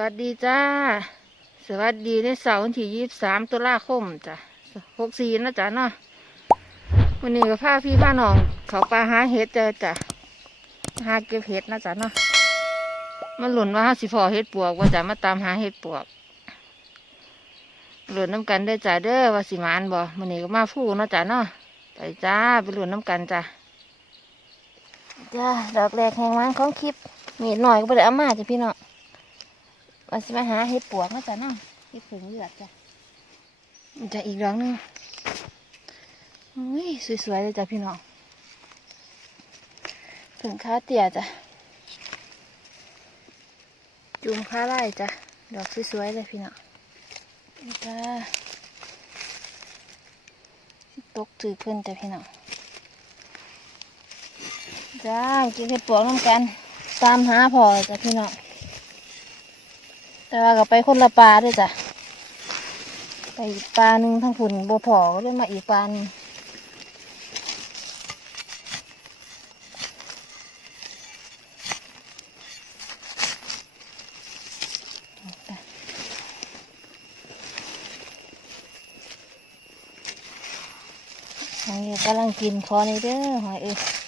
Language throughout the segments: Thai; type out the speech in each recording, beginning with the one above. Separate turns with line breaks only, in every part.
วัสดีจ้า สวัสดีในเสาร์วันที่ยี่สิบสามตุลาคมจ้ะหกสี่นะจ๊ะเนาะวันนี้ก็พาพี่พาน้อง เขาไปหาเห็ดเจอจ้ะหาเก็บเห็ดนะจ๊ะเนาะมาหลุนว่าห้าสิพอเห็ดปวกว่าจะมาตามหาเห็ดปวก หลุนน้ำกันได้จ้ะเด้อว่าสิมานบ่วันนี้ก็มาฟู่นะจ้ะเนาะไปจ้าไปหลุนน้ำกันจ้ะจ้าดอกแรกแห่งมันของคลิปมีหน่อยก็ไปเอามาจ้ะพี่เน้อง ว่าสิมาหาเห็ดปวกมาจ้ะเนาะเห็ดผึ่งเลือดจ้ะจะอีกดอกหนึงอุ้ยสวยๆเลยจ้ะพี่น้องผึ่งค้าเตี่ยจ้ะจุ่มค้าไร่จ้ะดอกสวยๆเลยพี่น้องจ้าตกถือเพิ่นจ้ะพี่น้องจ้ากินเห็ดปวกน้ำกัน ตามหาพอจ้ะพี่น้อง แต่ว่าก็ไปคนละปลาด้วยจ้ะ ไปอีกปลาหนึ่งทั้งผุนบัวผอก็เลยมาอีกปลาหนึ่งหอยกำลังกินคอนี่เด้อหอยเอ้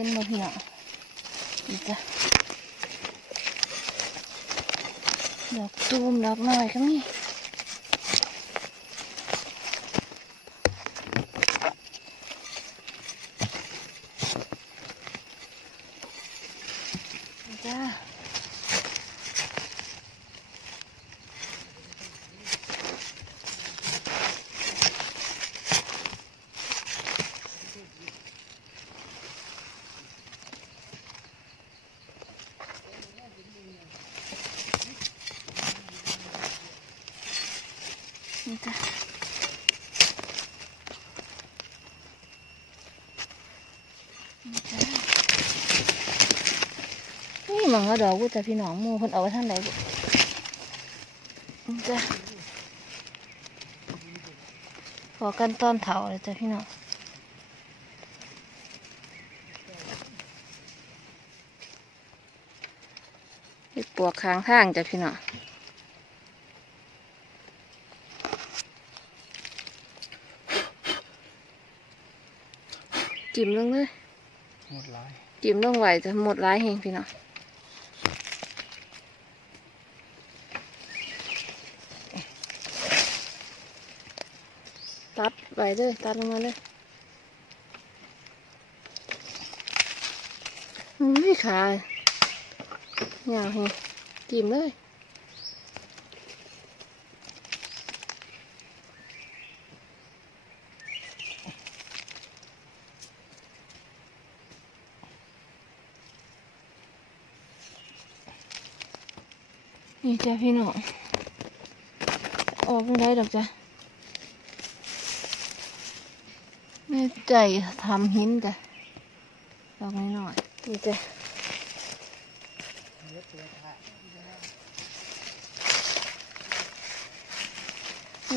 ห็นบ่เหี่ยวนี่จ้ะดอกตูมดอกน้อยก็มีนี่จ้า นี่หมังกระดอกกูจ้ะพี่น้องหมูคนเอาไว้ท่านไหนบุนี่จ้ะพอกันตอนเถาเลยจ้ะพี่น้องเฮ็ดปวกค้างทางจ้ะพี่น้องจิ้มลงเลย
หมดหลาย
จิ้มลงไหวจะหมดร้ายเฮงพี่น้อง ตัดไว้เลยตัดลงมาเลยอุ้ยขาเหงาเฮงจิ้มเลยนี่จ้ะพี่น้องออกไม่ได้ดอกจ้ะแม่ใจทำหินจ้ะดอกน้อยหน่อยๆนี่จ้ะ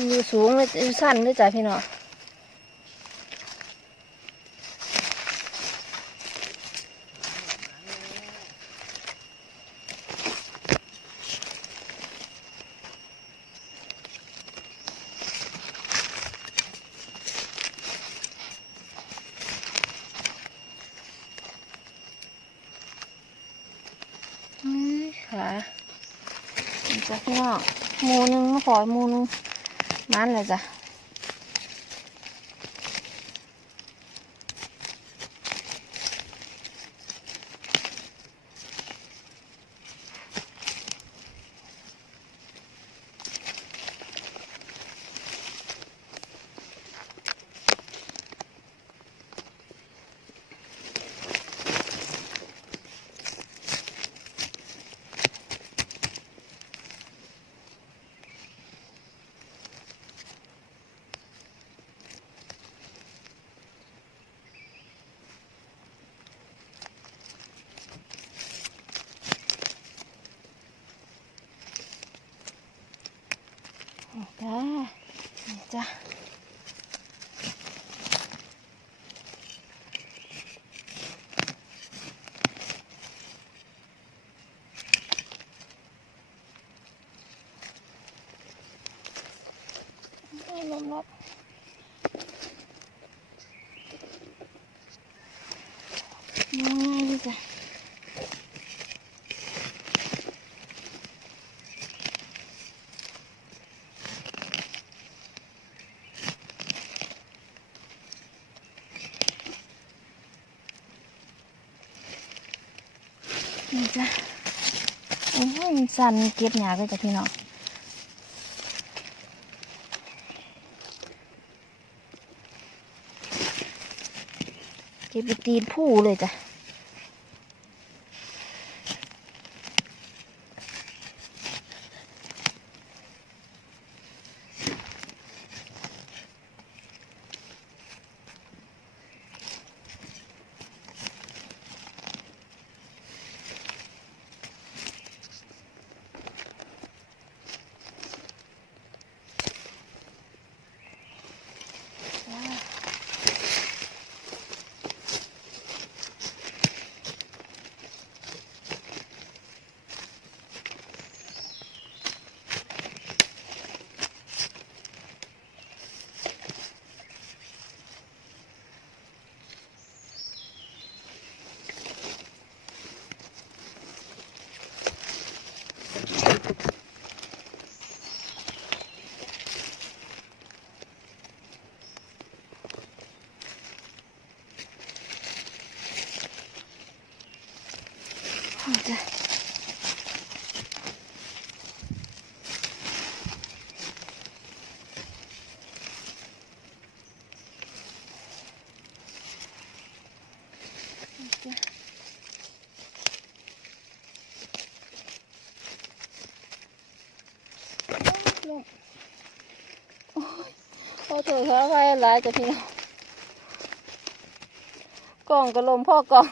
อยู่สูงเลยอยู่สั้นเลยจ้ะพี่น้องอื้อขานี่จ้ะ พี่น้องหมูหนึงมาขอหมูหนึงมันเลยจ้ะ จ้าจ้า นะโอ้ยสันเก็บหยาไปจ้ะพี่น้องเก็บไปตีนผู้เลยจ้ะ พอเถอะค่ะไฟหลายจ้ะพี่น้องกล่องกระลมพ่อกล่อง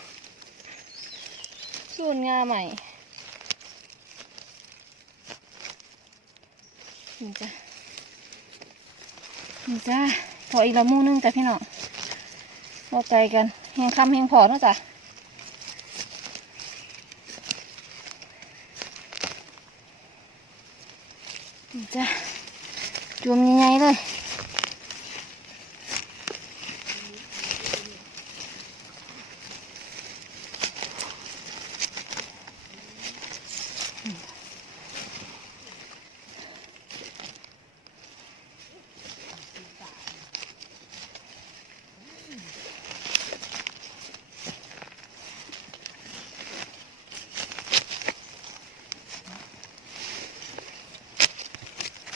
สูนงาใหม่นี่จ้ะนี่จ้ะพออีละมูนึงจ้ะพี่น้องบ่ไกลกันแหงคำแหงพอเนาะจ้ะนี่จ้ะจุ่มใหญ่ๆเลย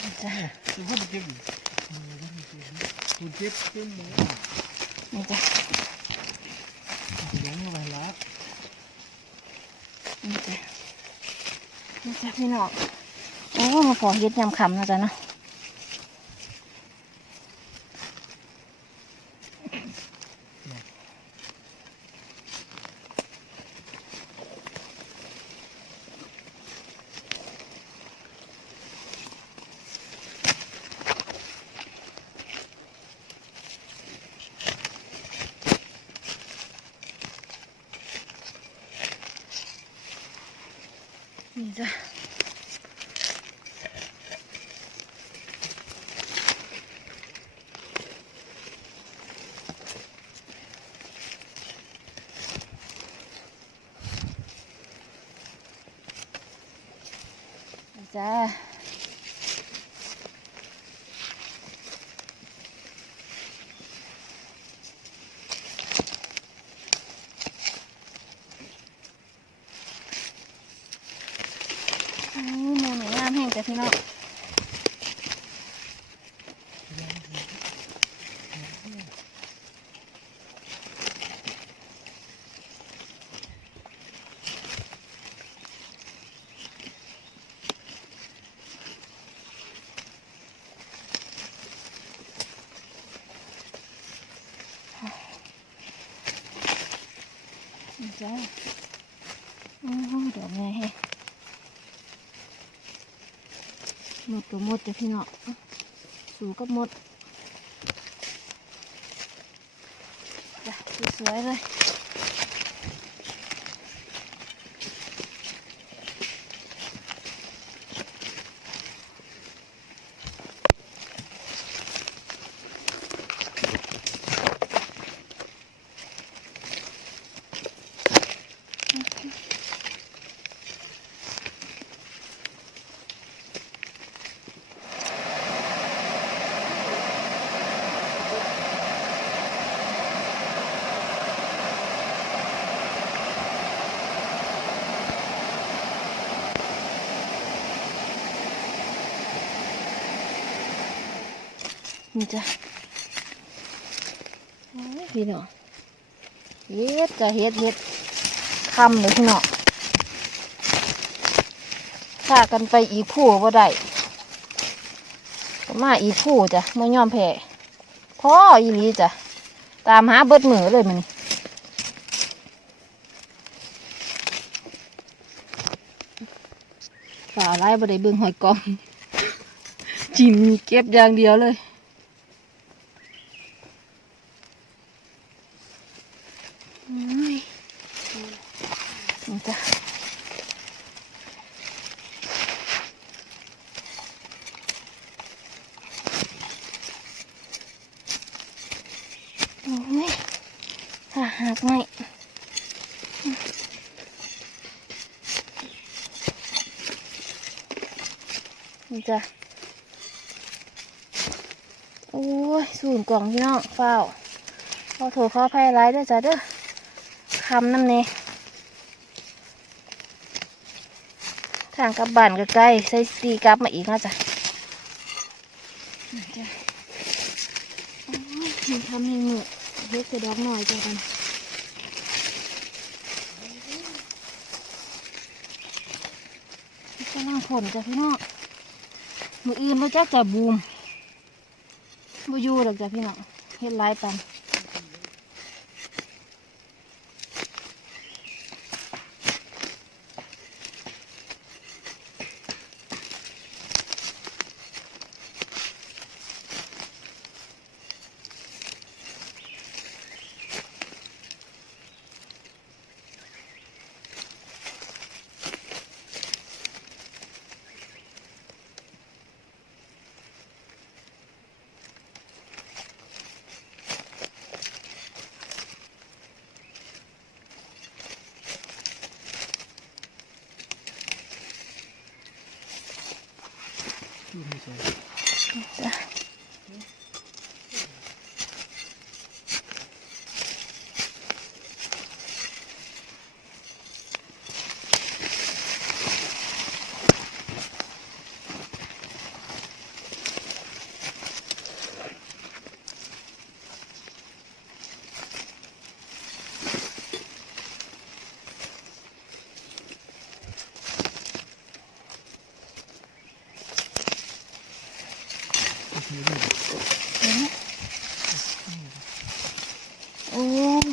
นี่จ้ะ
คือว่ามันเจ็บมันเจ็บเลย
นี่จ้ะ
หลงเอาไว้ละ
นี่จ้ะนี่จ้ะพี่น้องโอ้มาพอเฮ็ดยำคำนะจ๊ะเนาะ นี่จ้ะนี่จ้ะอืมหมูหนู งามแห้งจ้ะพี่น้องนี่จ้ะอือดอกไงแฮะ หมดตัวหมดจ้ะพี่เนาะสูก็หมดจ้ะสวยเลย นี่จ้ะพี่น้องเฮ็ดจ้ะเฮ็ดเฮ็ดคำเลยพี่น้องถ้ากันไปอีกผู้บ่ได้ก็มาอีกผู้จ้ะไม่ยอมแพ้พ่ออีลีจ้ะตามหาเบิดมือเลยมันนี่ฝ่าไล่บ่ได้เบิ่งหอยกอง จิ้มเก็บอย่างเดียวเลย อุ้ยนี่จ้ะโอ้ย ถ้าหากไม่จ้ะโอ้ย สูนกล่องพี่น้องเฝ้าวขอโทษขออภัยร้ายด้วยจ้ะเด้อคำน้ำเนทางกลับบ้านก็ใกล้ใส่ตีกลับมาอีกนะจ๊ะนี่จ้ะมันทำให้หมือ เฮ็กระดอกหน่อยจ้ะกันกำลังผลจ้ะพี่น้องมืออื่นเราจะจะบูมบูยูหรอกจ้ะพี่น้องเฮ็ดไล่ปัน
ดูไม่ใช่
จ้ะโอ้ย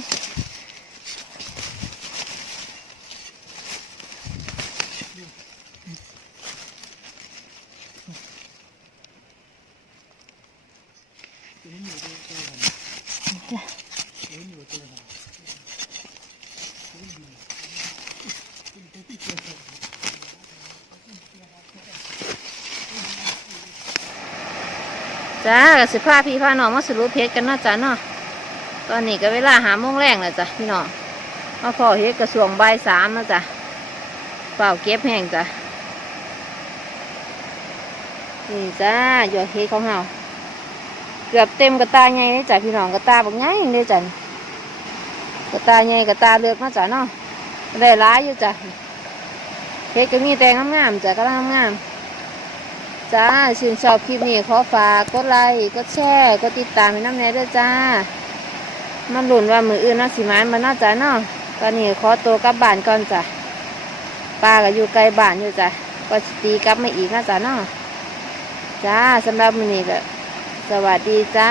เห็นอยู่ตัวตัวหัน
จ้ะ
เห็นอยู่ตัวหัน
จ้าก็สิพาพี่พาน้องมาสรุปเพชรกันเนาะจ้ะเนาะตอนนี้ก็เวลาหาโมงแรงแล้วจ้ะพี่น้องมาพอเฮ็ดกระสวงใบสามแล้วจ้ะเปล่าเก็บแห้งจ้ะนี่จ้าหยอดเฮ็ดของเฮาเกือบเต็มกระตาใหญ่เลยจ้ะพี่น้องกระตาบักใหญ่เลยจ้ะกระตาใหญ่กระตาเลือกเนาจ้ะเนาะได้หลายอยู่จ้ะเฮ็ดก็มีแต่งามๆจ้ะก็งามๆ จ้า ชื่นชอบคลิปนี้ขอฝากกดไลค์กดแชร์กดติดตามให้น้ำแน่ด้วยจ้า มันหลุนว่ามืออื่นเนาะสิมันมาน่าจ้าเนาะตอนนี้ขอตัวกลับบ้านก่อนจ้ะป้าก็อยู่ไกลบ้านอยู่จ้ะก็ตีกลับมาอีกนะจ้าเนาะจ้าสำหรับมือนี้ก็สวัสดีจ้า